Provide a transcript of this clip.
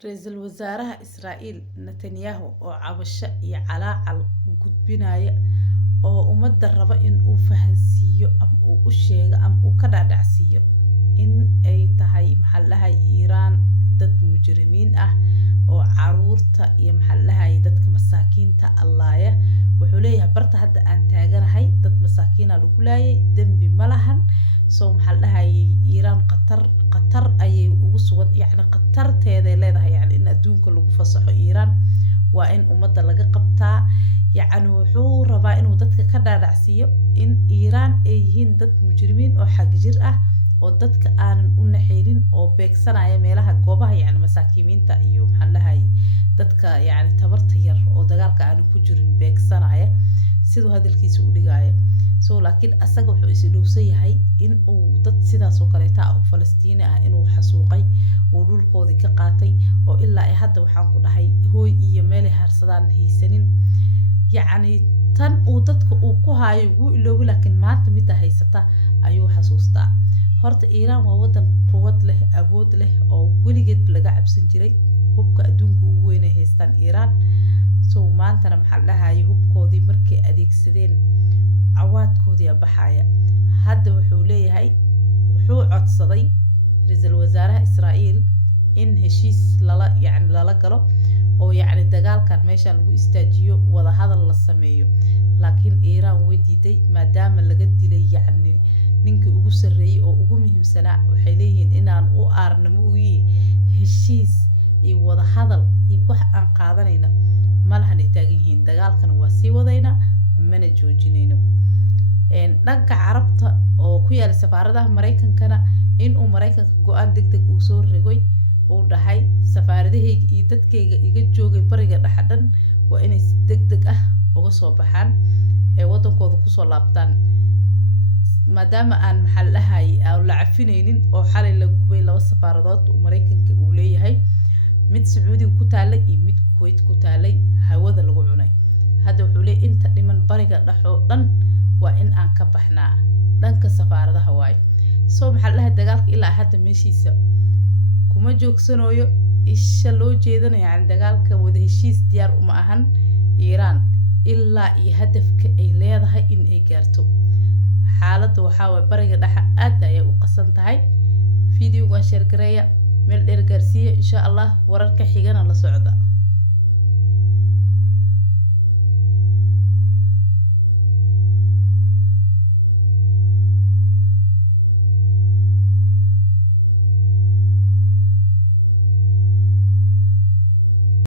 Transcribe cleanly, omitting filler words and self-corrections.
Ra'iisul Wasaaraha Israa'iil Netanyahu oo cabasho iyo calaacal gudbinaya oo ummadda raba in uu fahansiiyo ama uu u sheego ama uu ka dhaadhacsiiyo in ay tahay Iiraan dad mujrimiin ah oo caruurta iyo dadka masaakiinta allaaya wuxuu leeyahay barta hadda aan taaganahay dad masaakiina lagu laayay dambi ma lahan soo Iiraan qatar ayay ugu sugan qatarteeda leedahay in adduunka lagu fasaxo Iiraan waa in ummadda laga qabtaa wuxuu rabaa inuu dadka ka dhaadhacsiiyo in Iiraan ay yihiin dad mujrimiin oo xag jir ah oo dadka aanan u naxaynin oo beegsanaya meelaha goobaha masaakiinta iyo dadka tabarta yar oo dagaalka aan ku jirin beegsanaya sidoo hadalkiisa u dhigayo laakiin asaga wuxuu isdhowsan yahay in uu dad sidaas oo kale oo Falastiini ah inuu xasuuqay oo dhulkoodii ka qaatay oo ilaa ay hadda waxaan ku dhahay hooy iyo meel ay harsadaan haysanin tan uu dadka uu ku hayo wuu iloobi laakiin maanta mid haysata ayuu xasuustaa horta Iiraan waa wadan quwad leh awood leh oo weligeed laga cabsan jiray hubka adduunka ugu weyn ee haystaan Iiraan maantana hubkoodii markay adeegsadeen cawaadkoodii baxaya hadda wuxuu leeyahay wuxuu codsaday ra'iisul wasaaraha Israa'iil in heshiis lala galo oo dagaalkan meeshan lagu istaajiyo wada hadal la sameeyo laakiin Iiraan way diiday maadaama laga dilay ninkii ugu sareeyay oo ugu muhiimsanaa waxay leeyihiin inaan u aarnimo u heshiis iyo wada hadal iyo wax aan qaadanayna malahan taagan yihiin dagaalkan waa sii wadayna mana joojinayno dhanka carabta oo ku yaal safaaradaha Mareykankana in uu Mareykanka go'aan degdeg uu soo rogay uu dhahay safaaradahayga iyo dadkayga iga joogay bariga dhaxadhan waa inay si degdeg ah uga soo baxaan ee wadankooda ku soo laabtaan maadaama aan la cafinaynin oo xalay la gubay laba safaaradood oo Mareykanka uu leeyahay mid Sacuudi ku taalay iyo mid Kuwait ku taalay hawada lagu cunay hadda wuxuu leeyahay inta dhiman bariga dhaxo dhan waa in aan ka baxnaa dhanka safaaradaha waay dagaalka ilaa hadda meeshiisa kuma joogsanayo isha loo jeedanayo dagaalka wada heshiis diyaar uma ahan Iiraan ilaa iyo hadafka ay leedahay in ay gaarto xaaladda waxa bariga dhaxa aad ay u qasan tahay fiidiyowgan share gareeya meel dheer gaarsiiya insha Allah wararka xigana la socda